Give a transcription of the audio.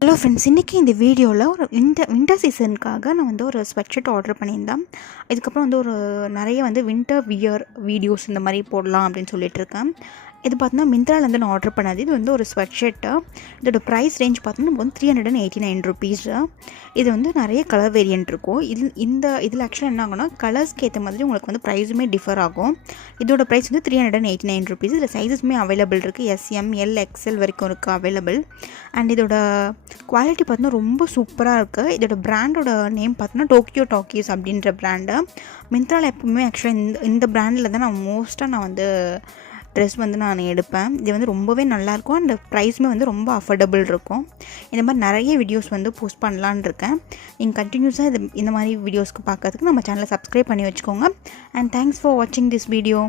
Hello friends, இன்றைக்கி இந்த வீடியோவில் ஒரு வின்டர் சீசனுக்காக நான் வந்து ஒரு ஸ்வெட் ஷர்ட் ஆர்டர் பண்ணியிருந்தேன். இதுக்கப்புறம் வந்து நிறைய வின்டர் வியர் வீடியோஸ் இந்த மாதிரி போடலாம் அப்படின்னு சொல்லிட்டு இருக்கேன். இது பார்த்தீங்கன்னா மிந்த்ராலேருந்து நான் ஆர்டர் பண்ணது. இது வந்து ஒரு ஸ்வெட் ஷர்ட்டு. இதோட ப்ரைஸ் ரேஞ்ச் பார்த்தீங்கன்னா நமக்கு வந்து 389 ருபீஸு. இது வந்து நிறைய கலர் வேரியன்ட் இருக்கும். இதில் ஆக்சுவலாக என்ன ஆகும்னா கலர்ஸ்க்கு ஏற்ற மாதிரி உங்களுக்கு வந்து ப்ரைஸுமே டிஃபர் ஆகும். இதோட ப்ரைஸ் வந்து 389 ருபீஸ். இதில் சைஸஸுமே அவைலபிள் இருக்குது. எஸ்எம், எல், எக்ஸ்எல் வரைக்கும் இருக்குது அவைலபிள். அண்ட் இதோட குவாலிட்டி பார்த்தீங்கன்னா ரொம்ப சூப்பராக இருக்குது. இதோட பிராண்டோட நேம் பார்த்தீங்கன்னா டோக்கியோ டாக்கீஸ் அப்படின்ற பிராண்டு. மிந்த்ராவில் எப்பவுமே ஆக்சுவலாக இந்த பிராண்டில் தான் நான் வந்து ட்ரெஸ் வந்து நான் எடுப்பேன். இது வந்து ரொம்பவே நல்லாயிருக்கும். அண்ட் ப்ரைஸுமே வந்து ரொம்ப அஃபோர்டபுள் இருக்கும். இந்த மாதிரி நிறைய வீடியோஸ் வந்து போஸ்ட் பண்ணலான்னு இருக்கேன். நீங்கள் கண்டினியூஸாக இந்த மாதிரி வீடியோஸ்க்கு பார்க்கறதுக்கு நம்ம சேனலை சப்ஸ்கிரைப் பண்ணி வச்சுக்கோங்க. அண்ட் தேங்க்ஸ் ஃபார் வாட்சிங் திஸ் வீடியோ.